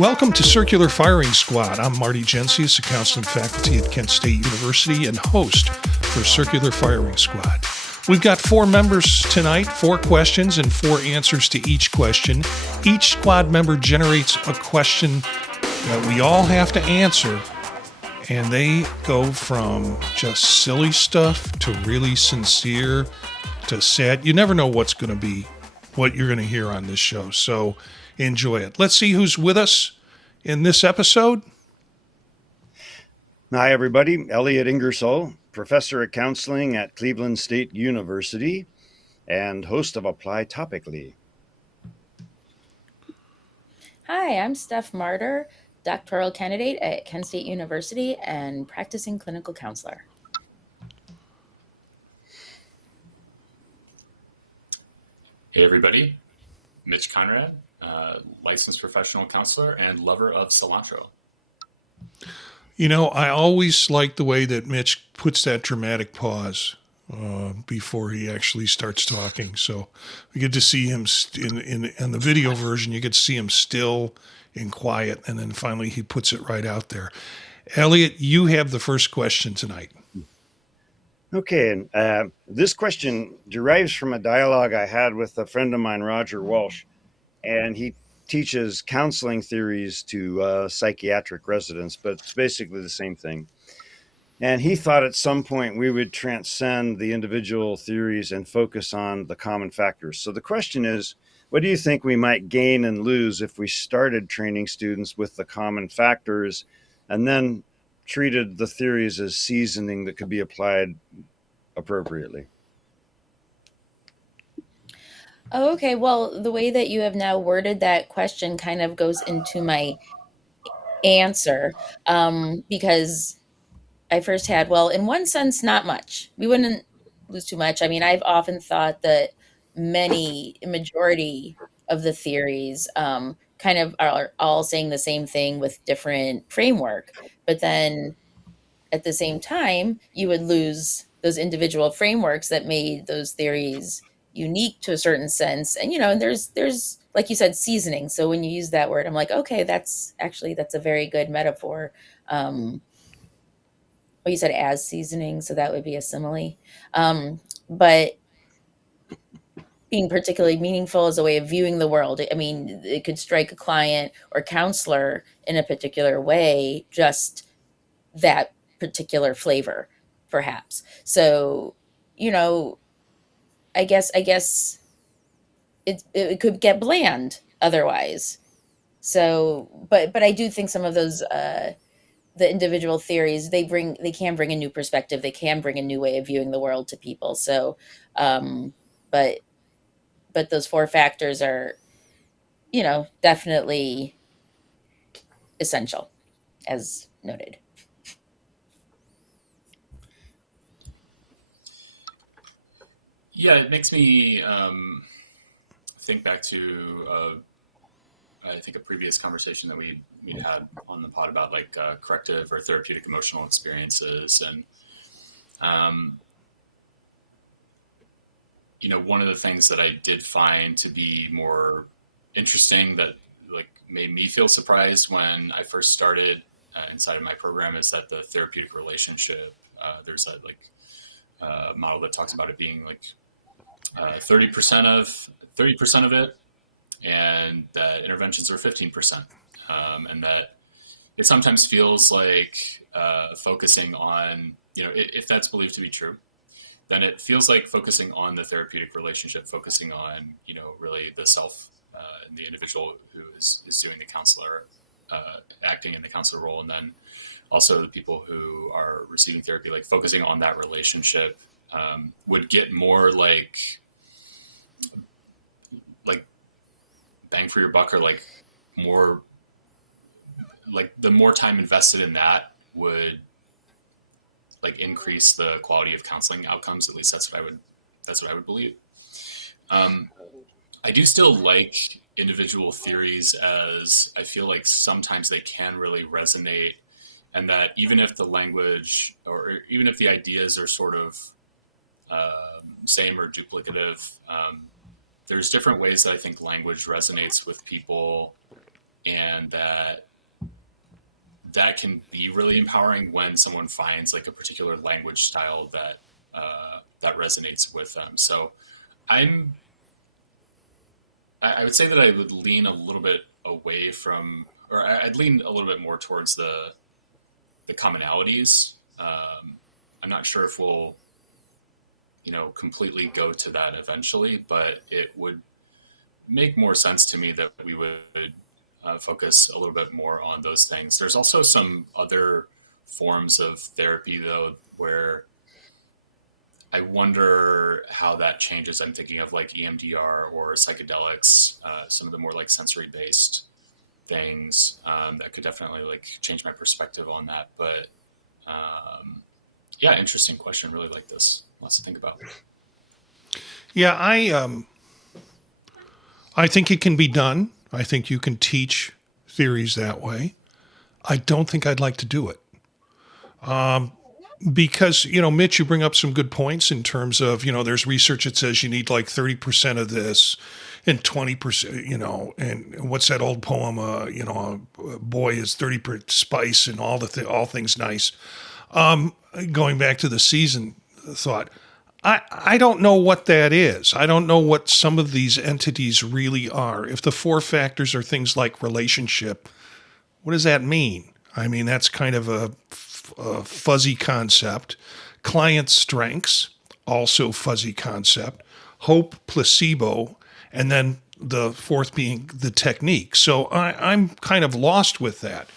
Welcome to Circular Firing Squad. I'm Marty Gensius, a counseling faculty at Kent State University and host for Circular Firing Squad. We've got 4 members tonight, 4 questions and 4 answers to each question. Each squad member generates a question that we all have to answer, and they go from just silly stuff to really sincere to sad. You never know what you're going to hear on this show, so enjoy it. Let's see who's with us in this episode. Hi, everybody. Elliott Ingersoll, professor of counseling at Cleveland State University and host of Apply Topically. Hi, I'm Steph Martyr, doctoral candidate at Kent State University and practicing clinical counselor. Hey, everybody. Mitch Conrad, licensed professional counselor and lover of cilantro. You know, I always like the way that Mitch puts that dramatic pause before he actually starts talking. So we get to see him in the video version. You get to see him still and quiet, and then finally he puts it right out there. Elliott, you have the first question tonight. Okay, this question derives from a dialogue I had with a friend of mine, Roger Walsh, and he teaches counseling theories to psychiatric residents, but it's basically the same thing. And he thought at some point we would transcend the individual theories and focus on the common factors. So the question is, what do you think we might gain and lose if we started training students with the common factors and then treated the theories as seasoning that could be applied appropriately? Oh, okay, well, the way that you have now worded that question kind of goes into my answer, because I first had, well, in one sense, not much. We wouldn't lose too much. I mean, I've often thought that majority of the theories kind of are all saying the same thing with different framework. But then at the same time, you would lose those individual frameworks that made those theories unique to a certain sense. And, there's, like you said, seasoning. So when you use that word, I'm like, okay, that's a very good metaphor. Well, you said as seasoning, so that would be a simile. But being particularly meaningful as a way of viewing the world. I mean, it could strike a client or counselor in a particular way, just that particular flavor, perhaps. So, I guess it could get bland otherwise. So, but I do think some of those the individual theories they can bring a new perspective. They can bring a new way of viewing the world to people. So, but those 4 factors are, definitely essential, as noted. Yeah, it makes me think back to, I think, a previous conversation that we had on the pod about corrective or therapeutic emotional experiences. And, one of the things that I did find to be more interesting that made me feel surprised when I first started inside of my program is that the therapeutic relationship, there's a model that talks about it being 30% of it, and that interventions are 15%, and that it sometimes feels like focusing on, if that's believed to be true, then it feels like focusing on the therapeutic relationship, focusing on, really the self and the individual who is doing the counselor, acting in the counselor role, and then also the people who are receiving therapy, focusing on that relationship would get more bang for your buck, or more, the more time invested in that would increase the quality of counseling outcomes. At least that's what I would believe. I do still like individual theories, as I feel like sometimes they can really resonate, and that even if the language or even if the ideas are sort of same or duplicative. There's different ways that I think language resonates with people, and that can be really empowering when someone finds like a particular language style that resonates with them. So I would say that I would lean a little bit away from, or I'd lean a little bit more towards the commonalities. I'm not sure if we'll, completely go to that eventually, but it would make more sense to me that we would focus a little bit more on those things. There's also some other forms of therapy, though, where I wonder how that changes. I'm thinking of like EMDR or psychedelics, some of the more like sensory-based things that could definitely like change my perspective on that. But yeah, interesting question. Really like this. Lots to think about. Yeah, I think it can be done. I think you can teach theories that way. I don't think I'd like to do it. Because, Mitch, you bring up some good points in terms of, there's research that says you need like 30% of this and 20%, and what's that old poem, a boy is 30% spice and all things nice. Going back to the season thought, I don't know what that is. I don't know what some of these entities really are. If the 4 factors are things like relationship, what does that mean? I mean, that's kind of a fuzzy concept. Client strengths, also fuzzy concept. Hope, placebo, and then the 4th being the technique. So I'm kind of lost with that.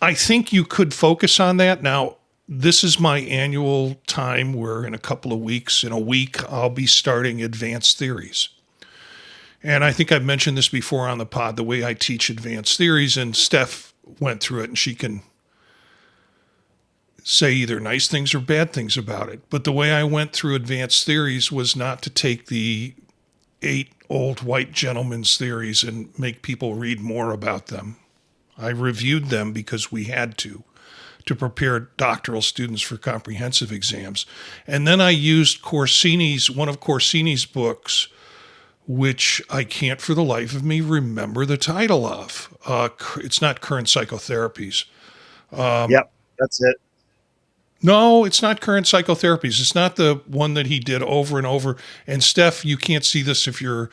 I think you could focus on that. Now, this is my annual time where in a couple of weeks, in a week, I'll be starting advanced theories. And I think I've mentioned this before on the pod, the way I teach advanced theories, and Steph went through it and she can say either nice things or bad things about it. But the way I went through advanced theories was not to take the 8 old white gentlemen's theories and make people read more about them. I reviewed them because we had to prepare doctoral students for comprehensive exams. And then I used one of Corsini's books, which I can't for the life of me remember the title of. It's not Current Psychotherapies. Yep, that's it. No, it's not Current Psychotherapies. It's not the one that he did over and over. And Steph, you can't see this if you're,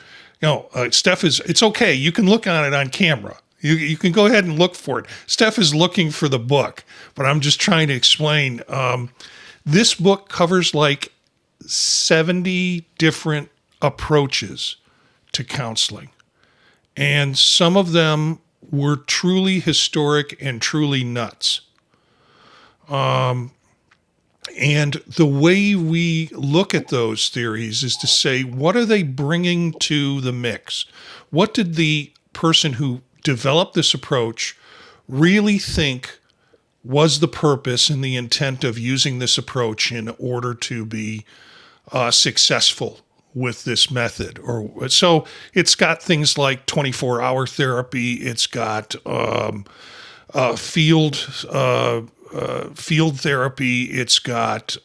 Steph it's okay. You can look on it on camera. You can go ahead and look for it. Steph is looking for the book, but I'm just trying to explain. This book covers like 70 different approaches to counseling. And some of them were truly historic and truly nuts. And the way we look at those theories is to say, what are they bringing to the mix? What did the person who developed this approach really think was the purpose and the intent of using this approach in order to be successful with this method? Or so it's got things like 24-hour therapy. It's got field therapy. It's got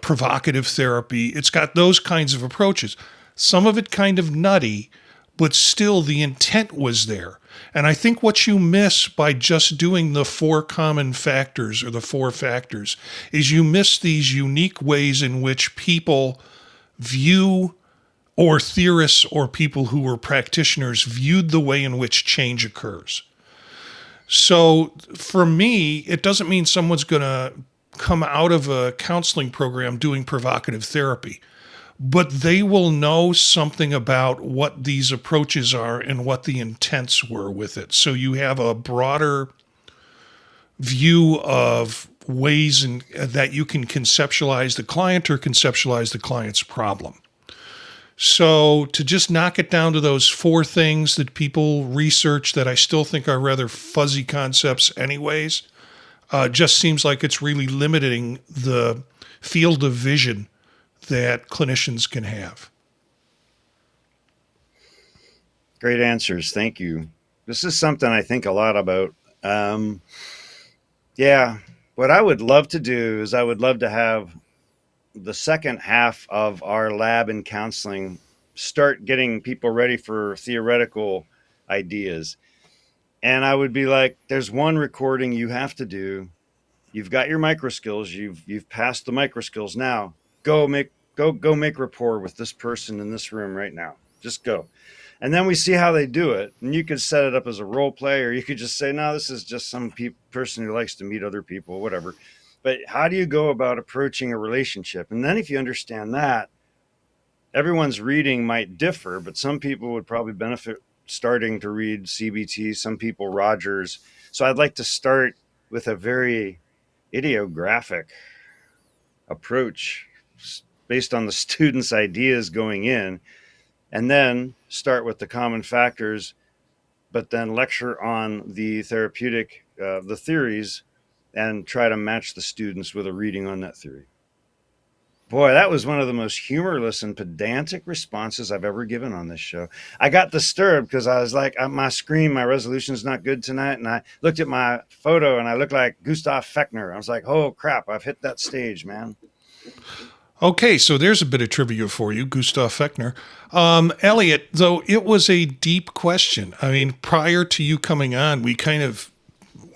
provocative therapy. It's got those kinds of approaches. Some of it kind of nutty, but still the intent was there. And I think what you miss by just doing the 4 common factors or the 4 factors is you miss these unique ways in which people view, or theorists or people who were practitioners viewed the way in which change occurs. So for me, it doesn't mean someone's going to come out of a counseling program doing provocative therapy, but they will know something about what these approaches are and what the intents were with it. So you have a broader view of ways that you can conceptualize the client or conceptualize the client's problem. So to just knock it down to those 4 things that people research that I still think are rather fuzzy concepts anyways, just seems like it's really limiting the field of vision that clinicians can have. Great answers. Thank you. This is something I think a lot about. Yeah, what I would love to do is I would love to have the second half of our lab in counseling start getting people ready for theoretical ideas. And I would be like, there's one recording you have to do. You've got your micro skills. You've passed the micro skills. Now go make rapport with this person in this room right now. Just go. And then we see how they do it. And you could set it up as a role play, or you could just say, no, this is just some person who likes to meet other people, whatever. But how do you go about approaching a relationship? And then if you understand that, everyone's reading might differ, but some people would probably benefit starting to read CBT, some people Rogers. So I'd like to start with a very ideographic approach based on the students' ideas going in, and then start with the common factors, but then lecture on the therapeutic, the theories, and try to match the students with a reading on that theory. Boy, that was one of the most humorless and pedantic responses I've ever given on this show. I got disturbed because I was like, my screen, my resolution's not good tonight. And I looked at my photo and I looked like Gustav Fechner. I was like, oh, crap, I've hit that stage, man. Okay, so there's a bit of trivia for you, Gustav Fechner. Elliott, though, it was a deep question. I mean, prior to you coming on, we kind of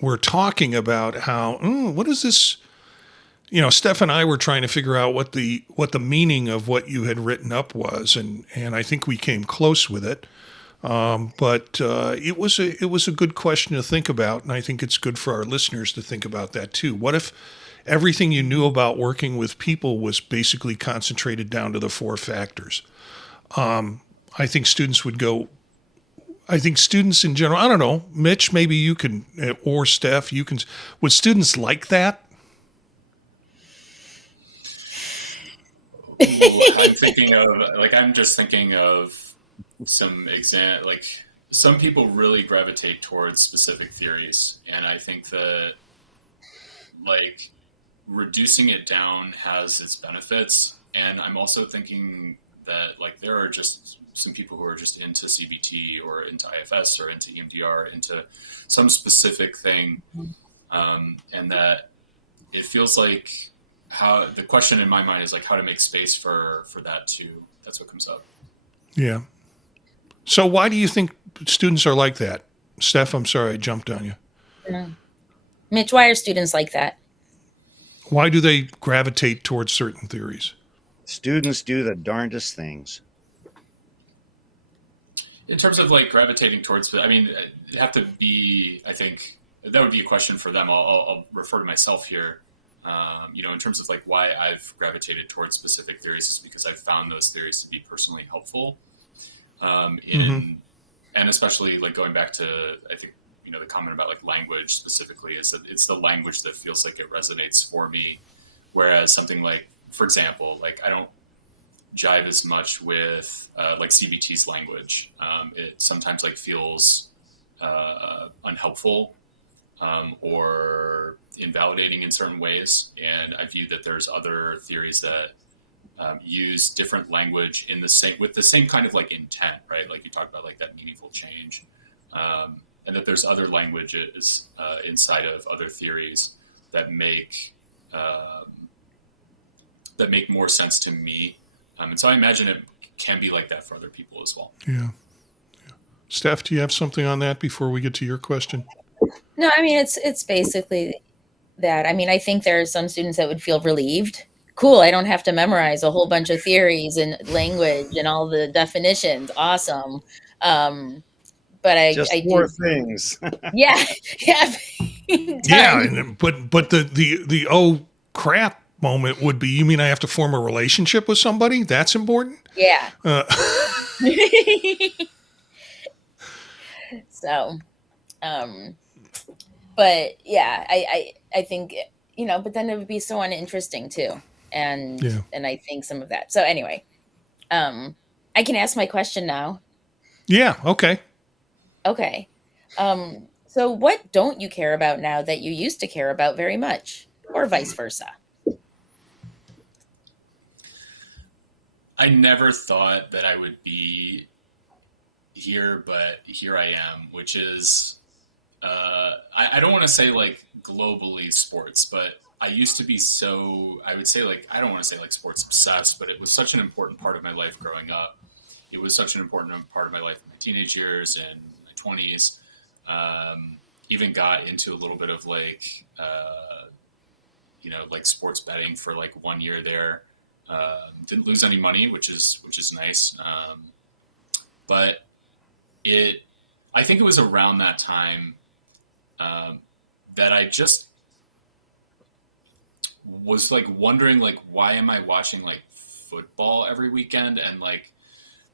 were talking about how, what is this? You know, Steph and I were trying to figure out what the meaning of what you had written up was, and I think we came close with it. But it was a good question to think about, and I think it's good for our listeners to think about that too. What if everything you knew about working with people was basically concentrated down to the 4 factors? I think students would go. I think students in general. I don't know, Mitch. Maybe you can, or Steph, you can. Would students like that? I'm just thinking of some some people really gravitate towards specific theories. And I think that reducing it down has its benefits. And I'm also thinking that there are just some people who are just into CBT or into IFS or into EMDR, into some specific thing. And that it feels like, how the question in my mind is how to make space for that too. That's what comes up. Yeah. So why do you think students are like that? Steph, I'm sorry I jumped on you. Yeah. Mitch, why are students like that? Why do they gravitate towards certain theories? Students do the darndest things. In terms of gravitating towards, I mean, it'd have to be, I think that would be a question for them. I'll refer to myself here. In terms of why I've gravitated towards specific theories is because I've found those theories to be personally helpful. And especially going back to, I think, the comment about language specifically, is that it's the language that feels like it resonates for me. Whereas something for example, I don't jive as much with CBT's language. It sometimes feels unhelpful or invalidating in certain ways. And I view that there's other theories that use different language with the same kind of intent, right? You talk about that meaningful change, and that there's other languages inside of other theories that make more sense to me. And so I imagine it can be like that for other people as well. Yeah. Steph, do you have something on that before we get to your question? No, I mean, it's basically that. I mean, I think there are some students that would feel relieved. Cool, I don't have to memorize a whole bunch of theories and language and all the definitions. Awesome. But I just I four do things. Yeah. Yeah. Yeah, but the oh crap moment would be, you mean I have to form a relationship with somebody? That's important? Yeah. So, but yeah, I think, but then it would be so uninteresting too. And I think some of that. So anyway, I can ask my question now. Yeah. Okay. Okay. So what don't you care about now that you used to care about very much, or vice versa? I never thought that I would be here, but here I am, which is, I don't want to say globally sports, but I used to be so, I would say, like, I don't want to say like sports obsessed, but it was such an important part of my life growing up. It was such an important part of my life in my teenage years and my 20s. Um, Even got into a little bit of like, like sports betting for like 1 year there. Didn't lose any money, which is nice. But it, I think it was around that time um, that I just was like wondering like why am I watching like football every weekend, and like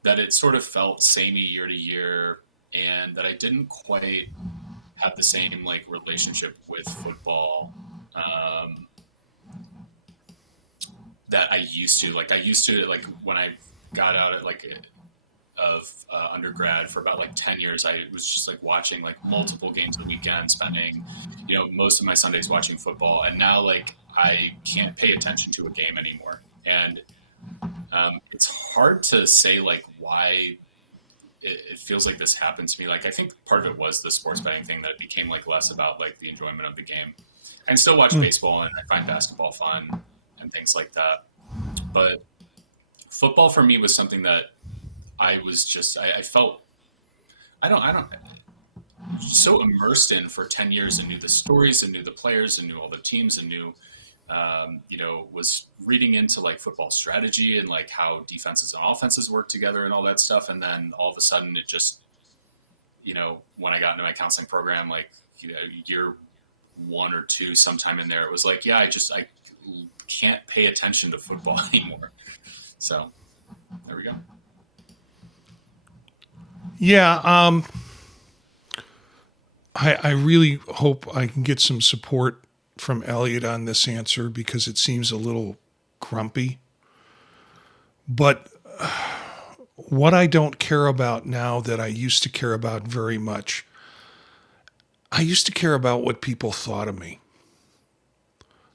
that it sort of felt samey year to year, and that I didn't quite have the same like relationship with football um, that I used to. Like I used to like when I got out at like of undergrad for about like 10 years, I was just like watching like multiple games a weekend, spending most of my Sundays watching football, and now like I can't pay attention to a game anymore. And it's hard to say like why it feels like this happened to me. Like I think part of it was the sports betting thing, that it became like less about like the enjoyment of the game. I still watch baseball and I find basketball fun and things like that, but football for me was something that I was just I felt I don't so immersed in for 10 years, and knew the stories and knew the players and knew all the teams and knew was reading into like football strategy and like how defenses and offenses work together and all that stuff. And then all of a sudden it just, when I got into my counseling program, like, year 1 or 2, sometime in there, it was like, yeah, I can't pay attention to football anymore. So there we go. Yeah. I really hope I can get some support from Elliott on this answer, because it seems a little grumpy. But what I don't care about now that I used to care about very much, I used to care about what people thought of me.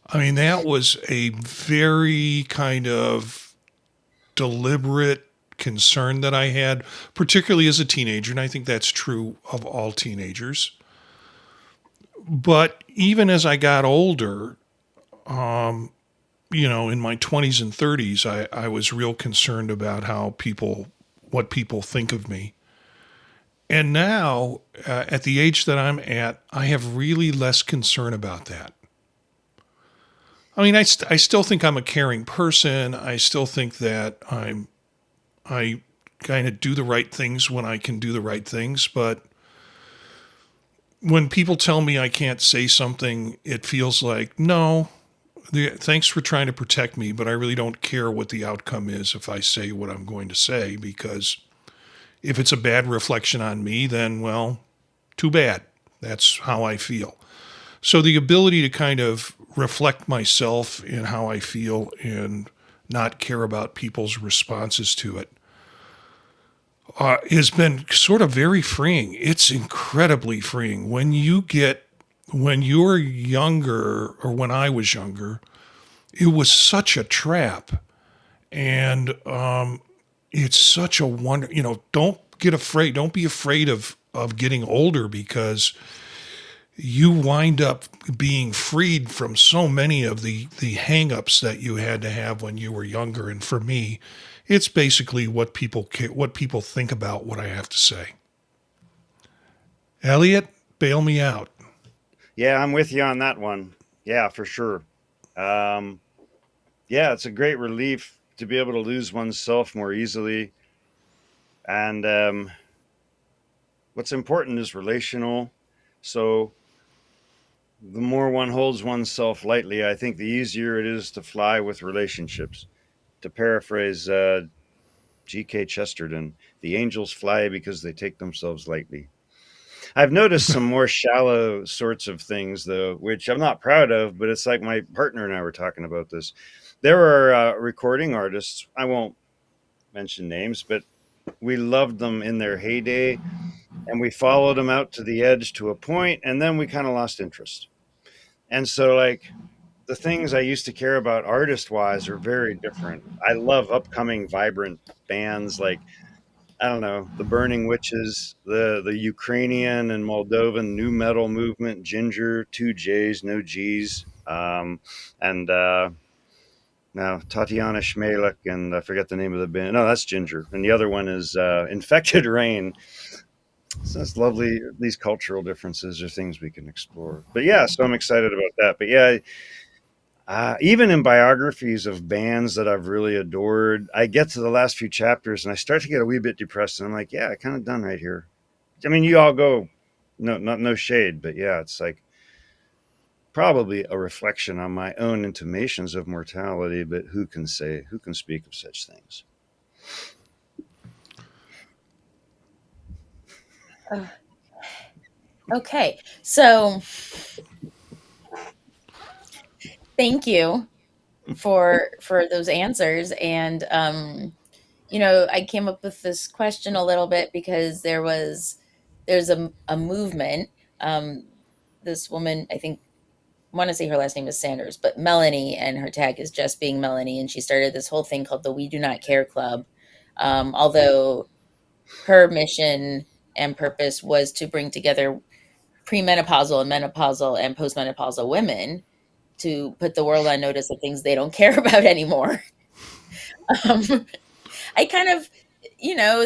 I mean, that was a very kind of deliberate concern that I had, particularly as a teenager. And I think that's true of all teenagers. But even as I got older, in my 20s and 30s, I was real concerned about what people think of me. And now, at the age that I'm at, I have really less concern about that. I mean, I still think I'm a caring person. I still think that I kind of do the right things when I can do the right things. But when people tell me I can't say something, it feels like, no, thanks for trying to protect me, but I really don't care what the outcome is if I say what I'm going to say, because if it's a bad reflection on me, then, well, too bad. That's how I feel. So the ability to kind of reflect myself in how I feel and not care about people's responses to it has been sort of very freeing. It's incredibly freeing. When you're younger, or when I was younger, it was such a trap. And it's such a wonder, don't get afraid. Don't be afraid of getting older, because you wind up being freed from so many of the hang-ups that you had to have when you were younger. And for me, it's basically what people think about what I have to say. Elliott, bail me out. Yeah, I'm with you on that one. Yeah, for sure. Yeah, it's a great relief to be able to lose oneself more easily. And what's important is relational. So the more one holds oneself lightly, I think the easier it is to fly with relationships. To paraphrase G.K. Chesterton, the angels fly because they take themselves lightly. I've noticed some more shallow sorts of things, though, which I'm not proud of, but it's like my partner and I were talking about this. There are recording artists, I won't mention names, but we loved them in their heyday, and we followed them out to the edge to a point, and then we kind of lost interest. And so, like, the things I used to care about artist-wise are very different. I love upcoming, vibrant bands like, I don't know, the Burning Witches, the Ukrainian and Moldovan new metal movement, Ginger, two J's, no G's. And now Tatiana Schmelek, and I forget the name of the band. No, that's Ginger, and the other one is Infected Rain. So it's lovely. These cultural differences are things we can explore. But yeah, so I'm excited about that. But yeah, even in biographies of bands that I've really adored, I get to the last few chapters and I start to get a wee bit depressed. And I'm like, yeah, I kind of done right here. I mean, you all go, no shade, but yeah, it's like probably a reflection on my own intimations of mortality. But who can say, who can speak of such things? Okay, so thank you for those answers. And I came up with this question a little bit because there's a movement. This woman, I think, want to say her last name is Sanders, but Melanie, and her tag is just being Melanie, and she started this whole thing called the We Do Not Care Club. Although her mission and purpose was to bring together premenopausal and menopausal and postmenopausal women to put the world on notice of things they don't care about anymore. I kind of,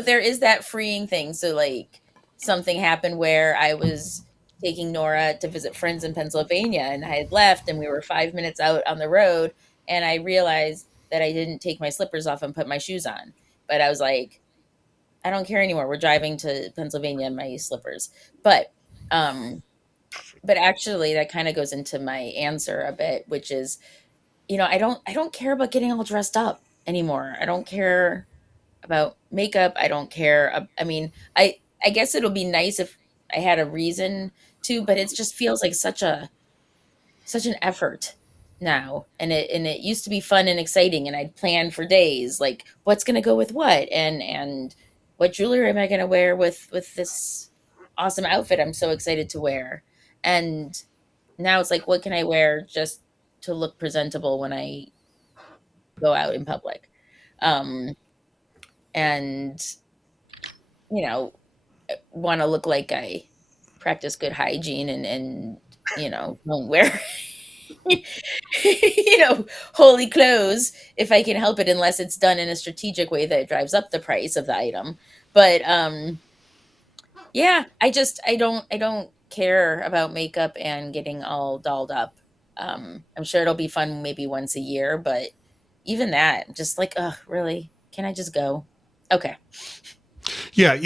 there is that freeing thing. So, like, something happened where I was taking Nora to visit friends in Pennsylvania, and I had left, and we were 5 minutes out on the road, and I realized that I didn't take my slippers off and put my shoes on. But I was like, I don't care anymore. We're driving to Pennsylvania in my slippers. Um, but actually, that kind of goes into my answer a bit, which is, I don't care about getting all dressed up anymore. I don't care about makeup. I don't care. I mean, I guess it'll be nice if I had a reason to, but it just feels like such an effort now. And it used to be fun and exciting, and I'd plan for days, like what's going to go with what, and what jewelry am I going to wear with this awesome outfit I'm so excited to wear. And now it's like, what can I wear just to look presentable when I go out in public? Um, and you know, want to look like I practice good hygiene, and don't wear holy clothes if I can help it, unless it's done in a strategic way that drives up the price of the item. But yeah, I don't care about makeup and getting all dolled up. I'm sure it'll be fun maybe once a year, but even that, I'm just like, ugh, really? Can I just go? Okay. Yeah,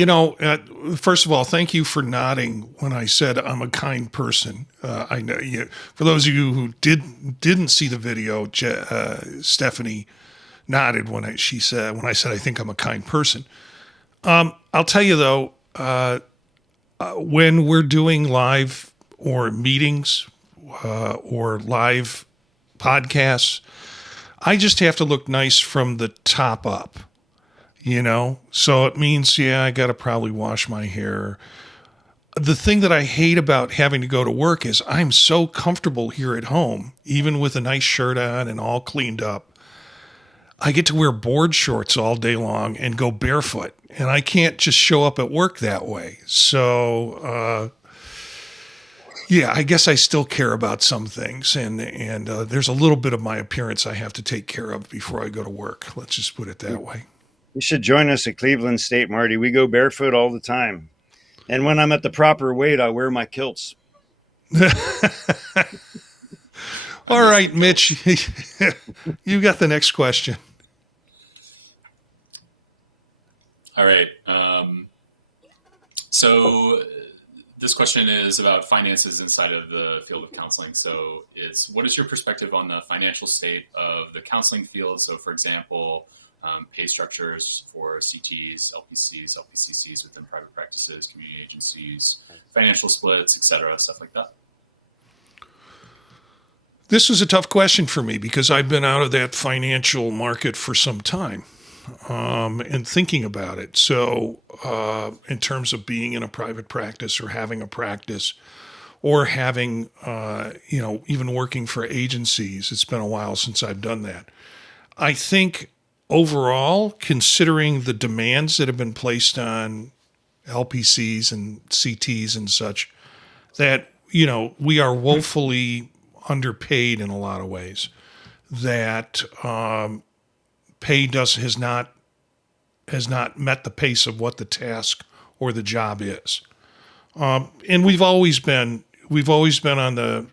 first of all, thank you for nodding when I said I'm a kind person. I know you. For those of you who didn't see the video, Stephanie nodded when she said when I said I think I'm a kind person. I'll tell you though, when we're doing live or meetings or live podcasts, I just have to look nice from the top up. So it means, yeah, I got to probably wash my hair. The thing that I hate about having to go to work is I'm so comfortable here at home, even with a nice shirt on and all cleaned up. I get to wear board shorts all day long and go barefoot, and I can't just show up at work that way. So, yeah, I guess I still care about some things, and there's a little bit of my appearance I have to take care of before I go to work. Let's just put it that way. You should join us at Cleveland State, Marty. We go barefoot all the time. And when I'm at the proper weight, I wear my kilts. All right, Mitch, you got the next question. All right. So this question is about finances inside of the field of counseling. So what is your perspective on the financial state of the counseling field? So, for example, pay structures for CTs, LPCs, LPCCs within private practices, community agencies, financial splits, etc., stuff like that. This was a tough question for me because I've been out of that financial market for some time and thinking about it. So in terms of being in a private practice or having a practice or having, even working for agencies, it's been a while since I've done that. I think overall, considering the demands that have been placed on LPCs and CTs and such, that, we are woefully underpaid in a lot of ways. That pay has not met the pace of what the task or the job is. And we've always been on the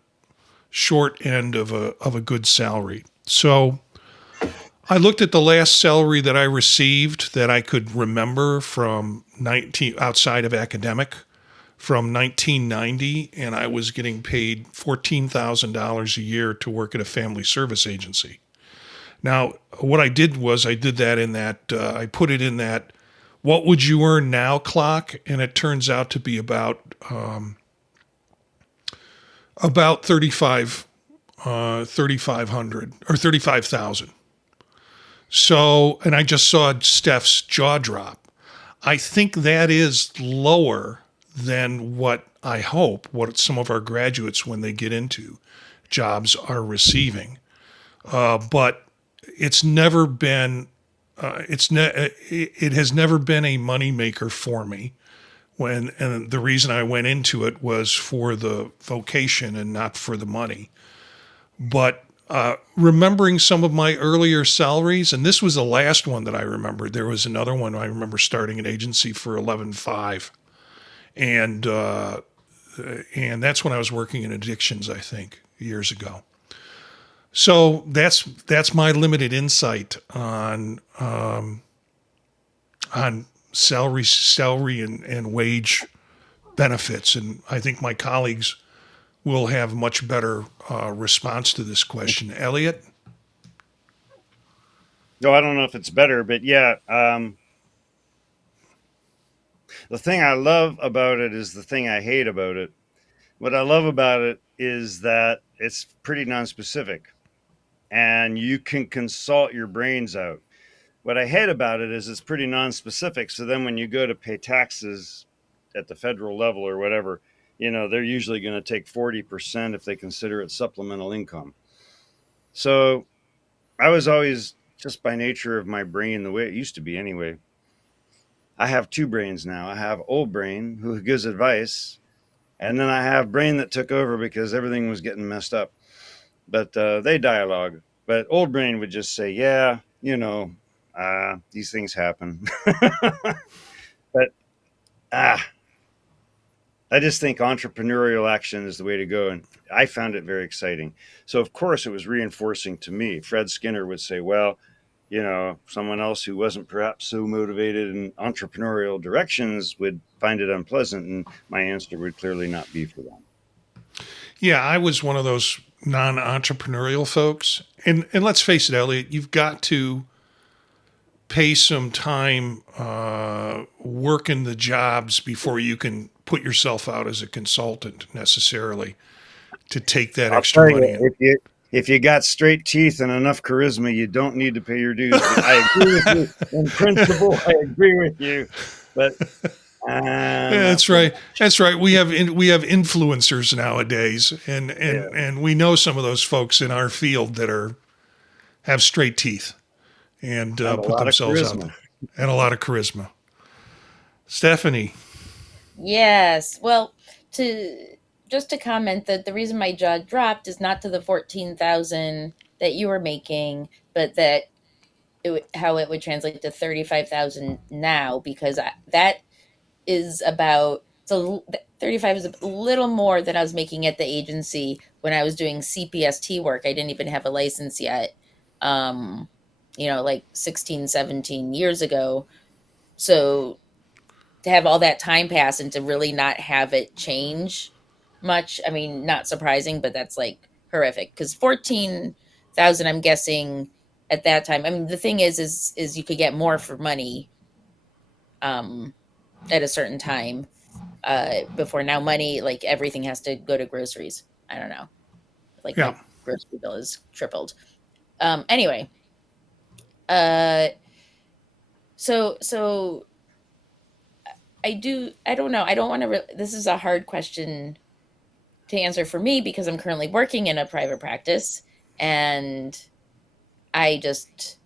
short end of a good salary. So I looked at the last salary that I received that I could remember from outside of academic from 1990, and I was getting paid $14,000 a year to work at a family service agency. Now, what I did was I put it in that what would you earn now clock, and it turns out to be about 3,500 or 35,000. So, and I just saw Steph's jaw drop. I think that is lower than what I hope what some of our graduates, when they get into jobs, are receiving. But it's never been it has never been a moneymaker for me. And the reason I went into it was for the vocation and not for the money. But remembering some of my earlier salaries, and this was the last one that I remembered. There was another one I remember starting an agency for $11,500, and that's when I was working in addictions, I think, years ago. So that's my limited insight on salary and wage benefits, and I think my colleagues will have much better response to this question. Elliott? No, I don't know if it's better, but yeah. The thing I love about it is the thing I hate about it. What I love about it is that it's pretty nonspecific, and you can consult your brains out. What I hate about it is it's pretty nonspecific. So then when you go to pay taxes at the federal level or whatever, they're usually going to take 40% if they consider it supplemental income. So I was always, just by nature of my brain, the way it used to be anyway, I have two brains now. I have old brain who gives advice, and then I have brain that took over because everything was getting messed up. But they dialogue. But old brain would just say, yeah, these things happen. But I just think entrepreneurial action is the way to go. And I found it very exciting. So, of course, it was reinforcing to me. Fred Skinner would say, well, someone else who wasn't perhaps so motivated in entrepreneurial directions would find it unpleasant. And my answer would clearly not be for them. Yeah, I was one of those non-entrepreneurial folks. And let's face it, Elliott, you've got to pay some time working the jobs before you can put yourself out as a consultant necessarily to take that extra money. If you got straight teeth and enough charisma, you don't need to pay your dues. I agree with you in principle. I agree with you, but that's right. That's right. We have influencers nowadays, and we know some of those folks in our field that have straight teeth and put themselves out there, and a lot of charisma. Stephanie. Yes. Well, just to comment that the reason my jaw dropped is not to the 14,000 that you were making, but that how it would translate to 35,000 now, because that is about, so 35 is a little more than I was making at the agency when I was doing CPST work. I didn't even have a license yet, like 16, 17 years ago. So to have all that time pass and to really not have it change much, I mean, not surprising, but that's like horrific, because 14,000, I'm guessing at that time, I mean, the thing is you could get more for money at a certain time before. Now money, like everything has to go to groceries. I don't know, like my grocery bill is tripled. Anyway, so I don't know. I don't want to, this is a hard question to answer for me because I'm currently working in a private practice, and I just,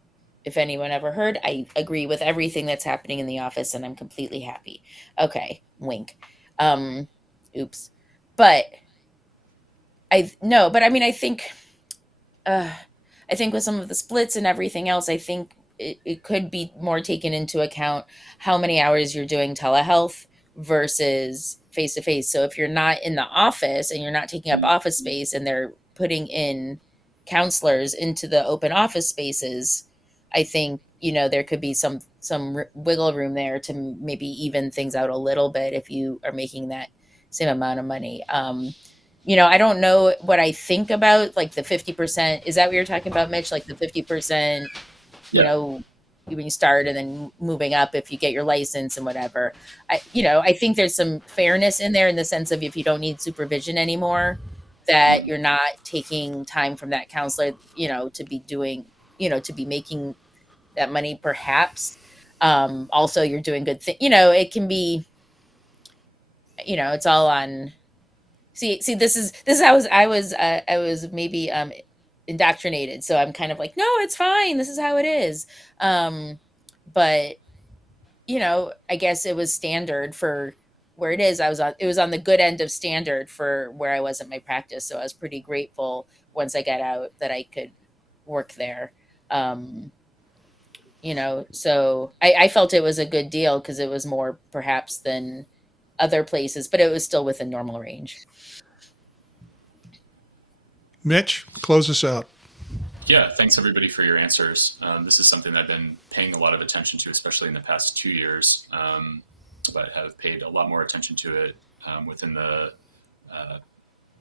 if anyone ever heard, I agree with everything that's happening in the office and I'm completely happy. Okay. Wink. Oops. But no, but I mean, uh, I think with some of the splits and everything else, I think it could be more taken into account how many hours you're doing telehealth versus face to face. So if you're not in the office and you're not taking up office space and they're putting in counselors into the open office spaces, I think, there could be some wiggle room there to maybe even things out a little bit if you are making that same amount of money. I don't know what I think about like the 50%. Is that what you're talking about, Mitch? Like the 50%, you Yeah. know, when you start and then moving up if you get your license and whatever. I think there's some fairness in there in the sense of if you don't need supervision anymore, that you're not taking time from that counselor, to be doing, to be making that money perhaps. Also you're doing good thing. It can be, it's all on. See, this is how I was maybe indoctrinated. So I'm kind of like, no, it's fine. This is how it is. But I guess it was standard for where it is. It was on the good end of standard for where I was at my practice. So I was pretty grateful once I got out that I could work there. Um, so I felt it was a good deal because it was more perhaps than other places, but it was still within normal range. Mitch, close us out. Yeah, thanks everybody for your answers. This is something I've been paying a lot of attention to, especially in the past 2 years, but have paid a lot more attention to it within the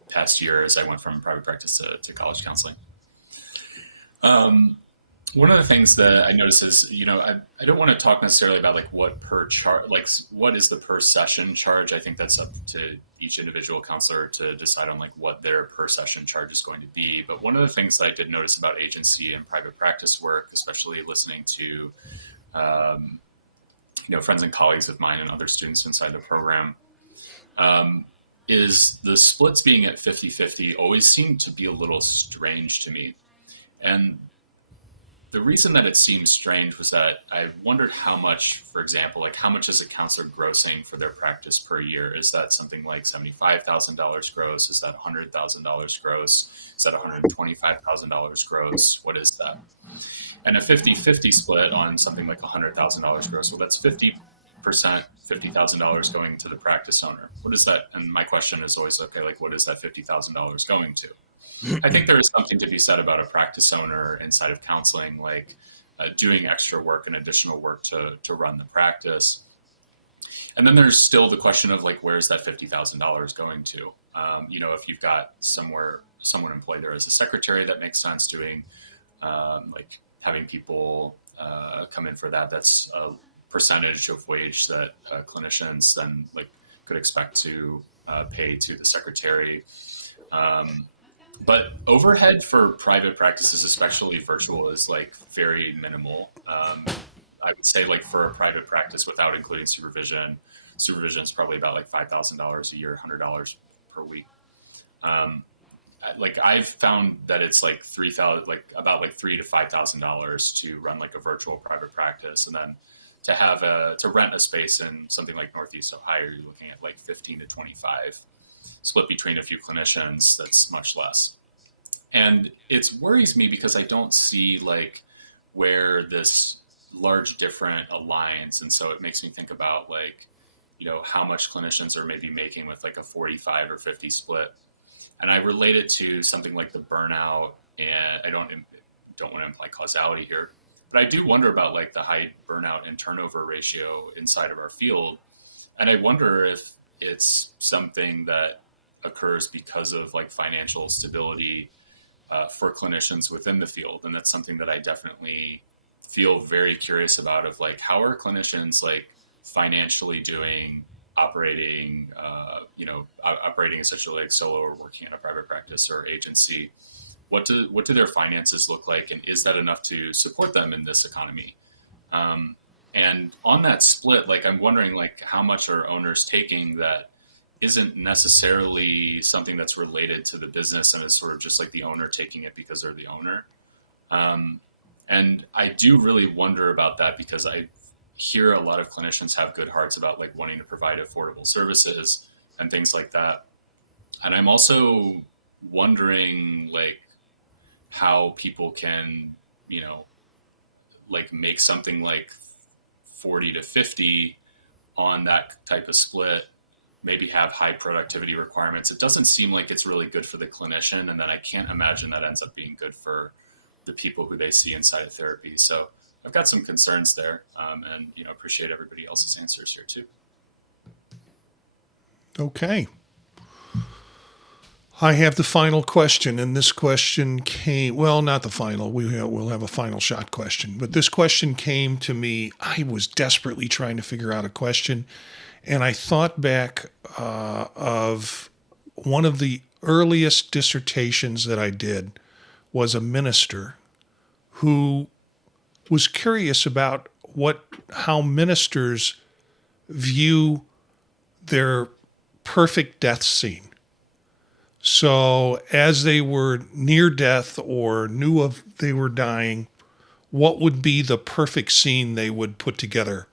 past year as I went from private practice to college counseling. One of the things that I notice is, I don't want to talk necessarily about like what per charge, like what is the per session charge. I think that's up to each individual counselor to decide on like what their per session charge is going to be. But one of the things that I did notice about agency and private practice work, especially listening to, friends and colleagues of mine and other students inside the program, is the splits being at 50-50 always seemed to be a little strange to me. And the reason that it seemed strange was that I wondered how much, for example, like how much is a counselor grossing for their practice per year? Is that something like $75,000 gross? Is that $100,000 gross? Is that $125,000 gross? What is that? And a 50-50 split on something like $100,000 gross, well, that's 50%, $50,000 going to the practice owner. What is that? And my question is always, okay, like what is that $50,000 going to? I think there is something to be said about a practice owner inside of counseling, like doing extra work and additional work to run the practice. And then there's still the question of like, where's that $50,000 going to? If you've got someone employed there as a secretary, that makes sense. Doing like having people come in for that. That's a percentage of wage that clinicians then like could expect to pay to the secretary. But overhead for private practices, especially virtual, is like very minimal. I would say like for a private practice without including supervision is probably about like $5,000 a year, $100 per week. Like I've found that it's like about $3,000 to $5,000 to run like a virtual private practice, and then to rent a space in something like Northeast Ohio, you're looking at like 15 to 25. Split between a few clinicians, that's much less. And it worries me because I don't see like where this large different aligns. And so it makes me think about like, how much clinicians are maybe making with like a 45 or 50 split. And I relate it to something like the burnout, and I don't want to imply causality here, but I do wonder about like the high burnout and turnover ratio inside of our field. And I wonder if it's something that occurs because of like financial stability for clinicians within the field. And that's something that I definitely feel very curious about, of like, how are clinicians like financially doing, operating, operating essentially like solo or working in a private practice or agency? What do their finances look like? And is that enough to support them in this economy? And on that split, like, I'm wondering like how much are owners taking that isn't necessarily something that's related to the business and is sort of just like the owner taking it because they're the owner. And I do really wonder about that because I hear a lot of clinicians have good hearts about like wanting to provide affordable services and things like that. And I'm also wondering like how people can, like make something like 40 to 50 on that type of split, maybe have high productivity requirements. It doesn't seem like it's really good for the clinician. And then I can't imagine that ends up being good for the people who they see inside of therapy. So I've got some concerns there, and appreciate everybody else's answers here too. Okay. I have the final question, and this question came, well, not the final. We'll have a final shot question, but this question came to me. I was desperately trying to figure out a question, and I thought back of one of the earliest dissertations that I did was a minister who was curious about how ministers view their perfect death scene. So as they were near death or knew of they were dying, what would be the perfect scene they would put together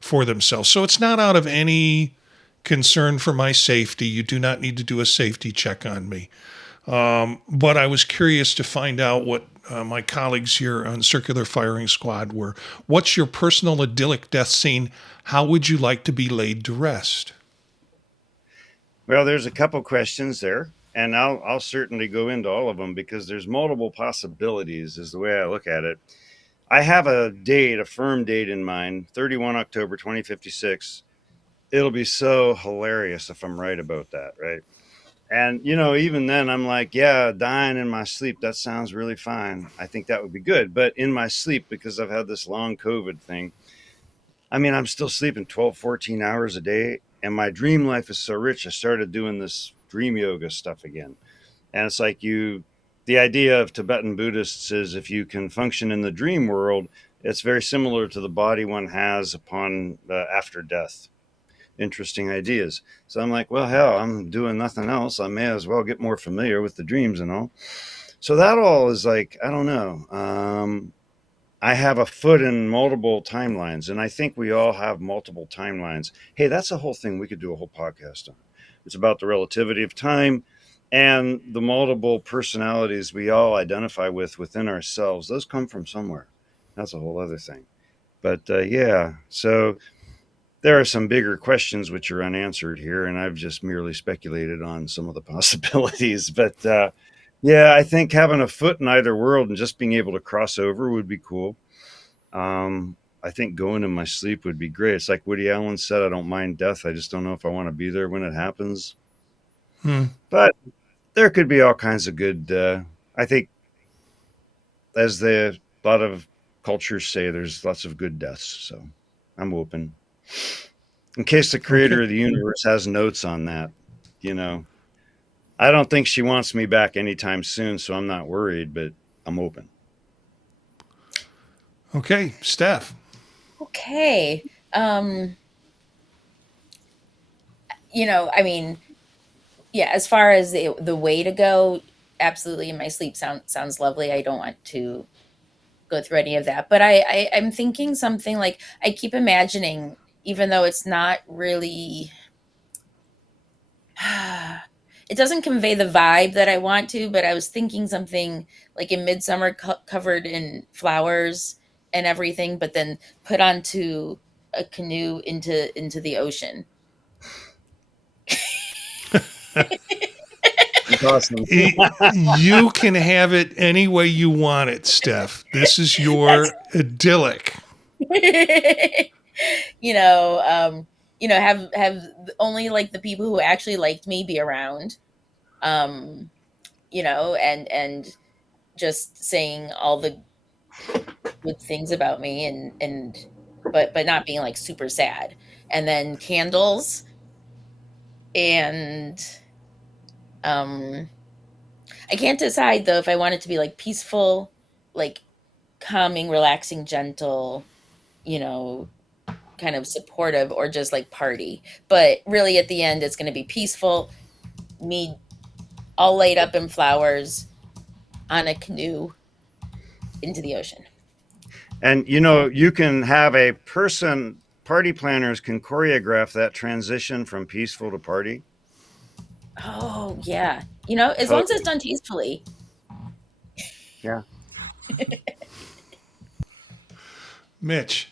for themselves? So it's not out of any concern for my safety. You do not need to do a safety check on me. But I was curious to find out what my colleagues here on Circular Firing Squad were. What's your personal idyllic death scene? How would you like to be laid to rest? Well, there's a couple questions there, and I'll certainly go into all of them because there's multiple possibilities is the way I look at it. I have a firm date in mind, 31 October 2056. It'll be so hilarious if I'm right about that, right? And, even then I'm like, yeah, dying in my sleep, that sounds really fine. I think that would be good. But in my sleep, because I've had this long COVID thing, I'm still sleeping 12, 14 hours a day. And my dream life is so rich. I started doing this dream yoga stuff again. And it's like the idea of Tibetan Buddhists is if you can function in the dream world, it's very similar to the body one has upon after death. Interesting ideas. So I'm like, well, hell, I'm doing nothing else. I may as well get more familiar with the dreams and all. So that all is like, I don't know. I have a foot in multiple timelines, and I think we all have multiple timelines. Hey, that's a whole thing we could do a whole podcast on. It's about the relativity of time and the multiple personalities we all identify with within ourselves. Those come from somewhere. That's a whole other thing. But yeah, so there are some bigger questions which are unanswered here, and I've just merely speculated on some of the possibilities. But yeah, I think having a foot in either world and just being able to cross over would be cool. I think going in my sleep would be great. It's like Woody Allen said, I don't mind death. I just don't know if I want to be there when it happens. But there could be all kinds of good, I think, as a lot of cultures say, there's lots of good deaths. So I'm open. In case the creator of the universe has notes on that, I don't think she wants me back anytime soon, so I'm not worried, but I'm open. Okay, Steph. Okay. Yeah, as far as the way to go, absolutely in my sleep sounds lovely. I don't want to go through any of that, but I'm thinking something like I keep imagining, even though it's not really, it doesn't convey the vibe that I want to, but I was thinking something like in Midsummer covered in flowers and everything, but then put onto a canoe into the ocean. It's awesome. You can have it any way you want it, Steph. This is your idyllic. Have only like the people who actually liked me be around, and just saying all the good things about me but not being like super sad. And then candles and I can't decide though if I want it to be like peaceful, like calming, relaxing, gentle, kind of supportive, or just like party. But really at the end it's going to be peaceful, me all laid up in flowers on a canoe into the ocean. And you can have a party planners can choreograph that transition from peaceful to party. Oh, yeah. You know, as long as it's done tastefully. Yeah. Mitch.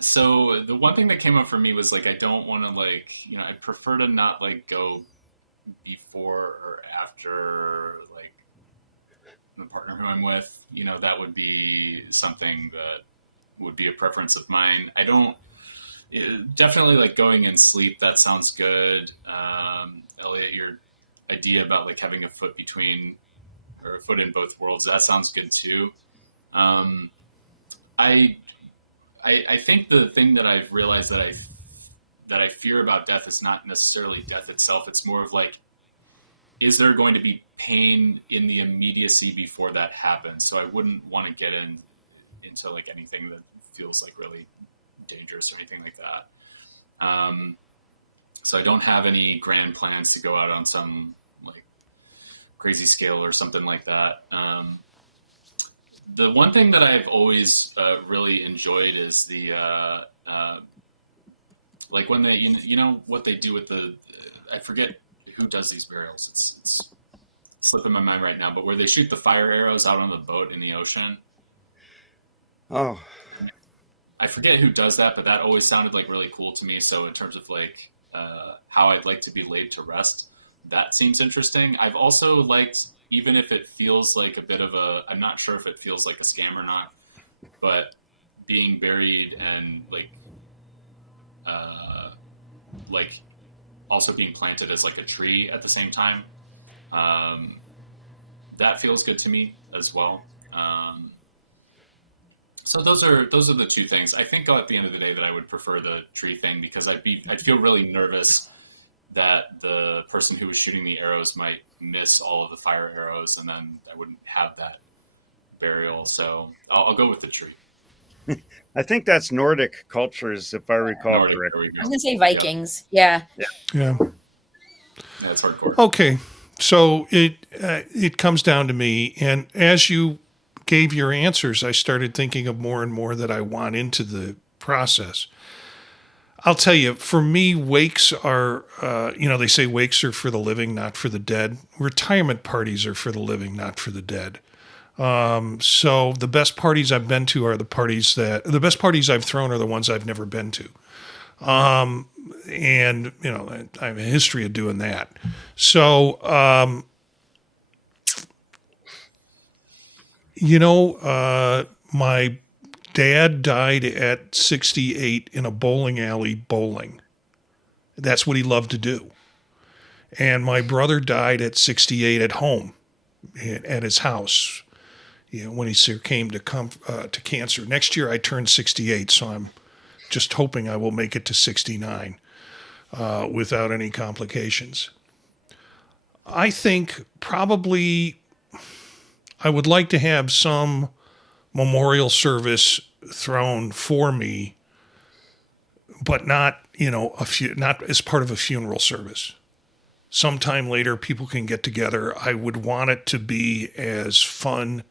So the one thing that came up for me was like I don't want to like I prefer to not like go before or after like the partner who I'm with. That would be something that would be a preference of mine. I don't definitely like going in sleep. That sounds good. Elliott, your idea about like having a foot between or a foot in both worlds, that sounds good too. Um, I I think the thing that I've realized that I fear about death is not necessarily death itself. It's more of like, is there going to be pain in the immediacy before that happens? So I wouldn't want to get into like anything that feels like really dangerous or anything like that. So I don't have any grand plans to go out on some like crazy scale or something like that. The one thing that I've always really enjoyed is the like when they what they do with the I forget who does these burials. It's slipping my mind right now, but where they shoot the fire arrows out on the boat in the ocean. Oh, I forget who does that, but that always sounded like really cool to me. So in terms of like how I'd like to be laid to rest, that seems interesting. I've also liked, even if it feels like a bit of a, I'm not sure if it feels like a scam or not, but being buried and like also being planted as like a tree at the same time. That feels good to me as well. So those are the two things. I think at the end of the day that I would prefer the tree thing because I'd feel really nervous that the person who was shooting the arrows might miss all of the fire arrows, and then I wouldn't have that burial. So I'll go with the tree. I think that's Nordic cultures, if I recall Nordic, correctly. I was going to say Vikings. Yeah. Yeah. That's hardcore. Okay. So it comes down to me, and as you gave your answers, I started thinking of more and more that I want into the process. I'll tell you, for me, wakes are, they say wakes are for the living, not for the dead. Retirement parties are for the living, not for the dead. So the best parties I've been to are the best parties I've thrown are the ones I've never been to. And, I have a history of doing that. So, my dad died at 68 in a bowling alley bowling. That's what he loved to do. And my brother died at 68 at home, at his house, when he succumbed to cancer. Next year I turned 68, so I'm just hoping I will make it to 69 without any complications. I think probably I would like to have some memorial service thrown for me, but not, not as part of a funeral service. Sometime later, people can get together. I would want it to be as fun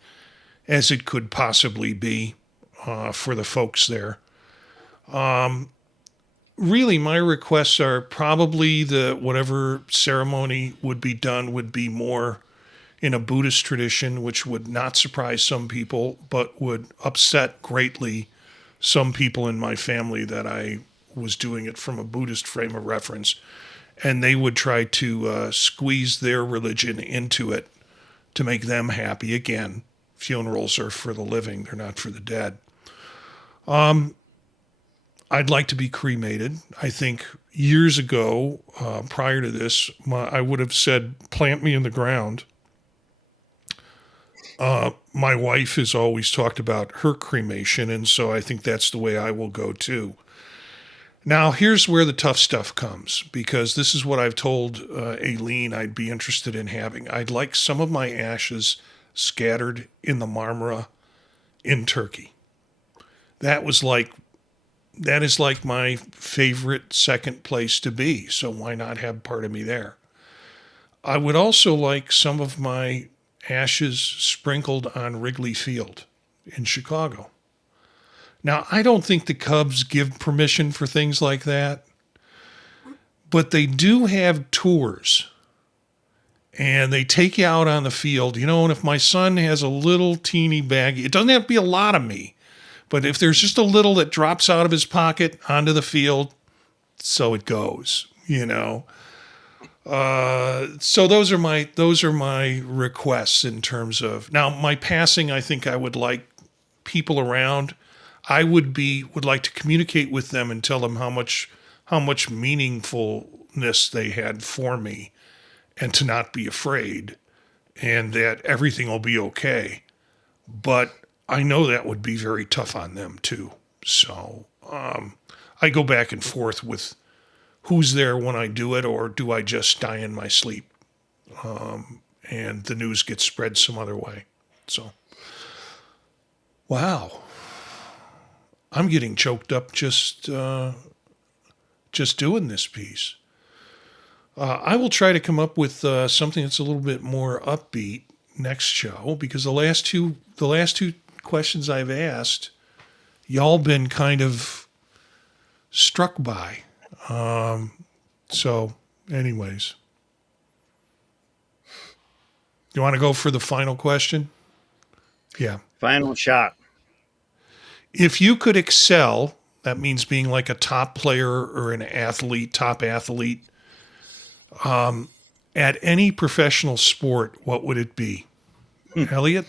as it could possibly be for the folks there. Really, my requests are probably whatever ceremony would be done would be more in a Buddhist tradition, which would not surprise some people, but would upset greatly some people in my family that I was doing it from a Buddhist frame of reference. And they would try to squeeze their religion into it to make them happy. Again, funerals are for the living, they're not for the dead. I'd like to be cremated. I think years ago, prior to this, I would have said, plant me in the ground. My wife has always talked about her cremation, and so I think that's the way I will go too. Now, here's where the tough stuff comes, because this is what I've told Aileen I'd be interested in having. I'd like some of my ashes scattered in the Marmara in Turkey. That is like my favorite second place to be, so why not have part of me there? I would also like some of my ashes sprinkled on Wrigley Field in Chicago. Now, I don't think the Cubs give permission for things like that, But they do have tours. And they take you out on the field, and if my son has a little teeny bag, it doesn't have to be a lot of me, but if there's just a little that drops out of his pocket onto the field, so it goes, So those are my requests in terms of, now my passing. I think I would like people around. I would like to communicate with them and tell them how much meaningfulness they had for me, and to not be afraid, and that everything will be okay. But I know that would be very tough on them too. So I go back and forth with who's there when I do it, or do I just die in my sleep and the news gets spread some other way. So, wow. I'm getting choked up just doing this piece. I will try to come up with something that's a little bit more upbeat next show, because the last two questions I've asked, y'all been kind of struck by. So, anyways, you want to go for the final question? Yeah. Final shot. If you could excel, that means being like a top player or an athlete, top athlete, at any professional sport, what would it be? Elliott?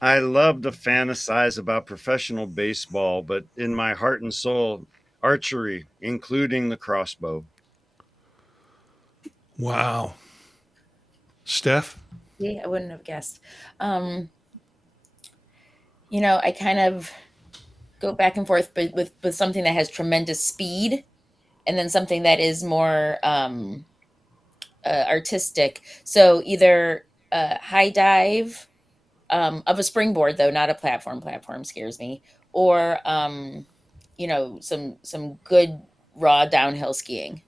I love to fantasize about professional baseball, but in my heart and soul, archery, including the crossbow. Wow. Steph? Yeah, I wouldn't have guessed. I kind of go back and forth, but with something that has tremendous speed, and then something that is more artistic. So either high dive of a springboard, though not a platform. Platform scares me. Or some good raw downhill skiing.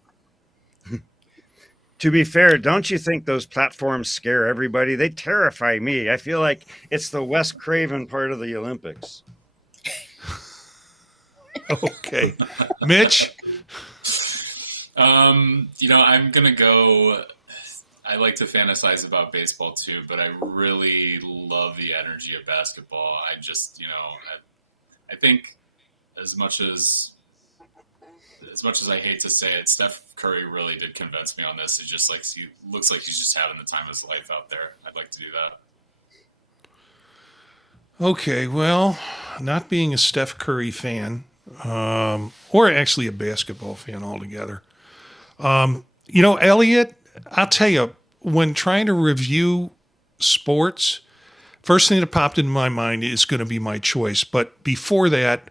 To be fair, don't you think those platforms scare everybody? They terrify me. I feel like it's the Wes Craven part of the Olympics. Okay. Mitch? I'm going to go, I like to fantasize about baseball too, but I really love the energy of basketball. I just, I think as much as I hate to say it, Steph Curry really did convince me on this. It just looks like he's just having the time of his life out there. I'd like to do that. Okay, well, not being a Steph Curry fan, or actually a basketball fan altogether. Elliott, I'll tell you, when trying to review sports, first thing that popped into my mind is going to be my choice. But before that,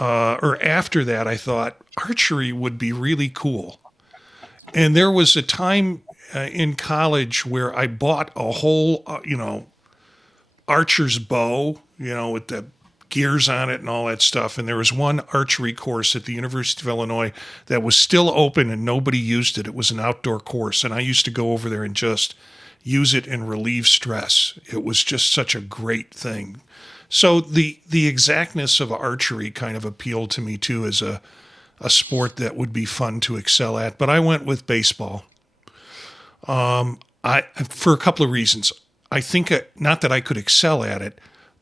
or after that, I thought archery would be really cool. And there was a time in college where I bought a whole, archer's bow, with the gears on it and all that stuff. And there was one archery course at the University of Illinois that was still open and nobody used it. It was an outdoor course. And I used to go over there and just use it and relieve stress. It was just such a great thing. So the exactness of archery kind of appealed to me too as a sport that would be fun to excel at. But I went with baseball. For a couple of reasons. I think not that I could excel at it,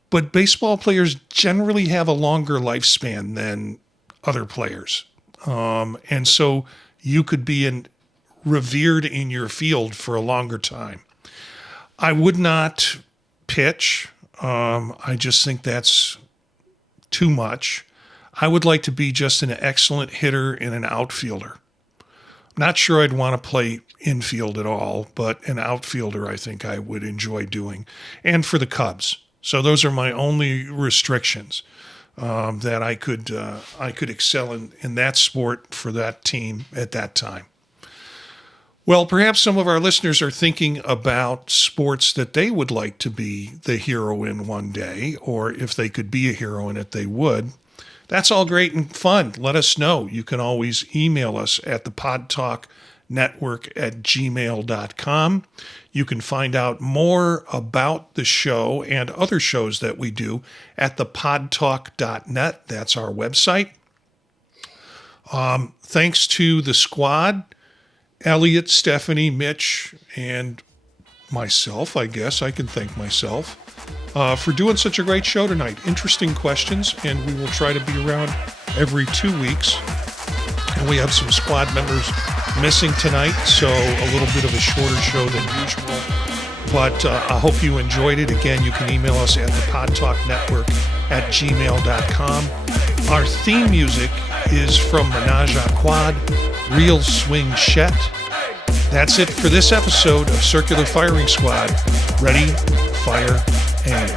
but baseball players generally have a longer lifespan than other players. And so you could be revered in your field for a longer time. I would not pitch. I just think that's too much. I would like to be just an excellent hitter and an outfielder. Not sure I'd want to play infield at all, but an outfielder I think I would enjoy doing. And for the Cubs. So those are my only restrictions, that I could excel in that sport for that team at that time. Well, perhaps some of our listeners are thinking about sports that they would like to be the hero in one day, or if they could be a hero in it, they would. That's all great and fun. Let us know. You can always email us at thepodtalknetwork@gmail.com. You can find out more about the show and other shows that we do at thepodtalk.net. That's our website. Thanks to the squad Elliott, Stephanie, Mitch, and myself, I guess I can thank myself for doing such a great show tonight. Interesting questions, and we will try to be around every 2 weeks. And we have some squad members missing tonight, so a little bit of a shorter show than usual. But I hope you enjoyed it. Again, you can email us at thepodtalknetwork@gmail.com. Our theme music is from Menage a Quad, Real Swing Shet. That's it for this episode of Circular Firing Squad. Ready, fire, aim.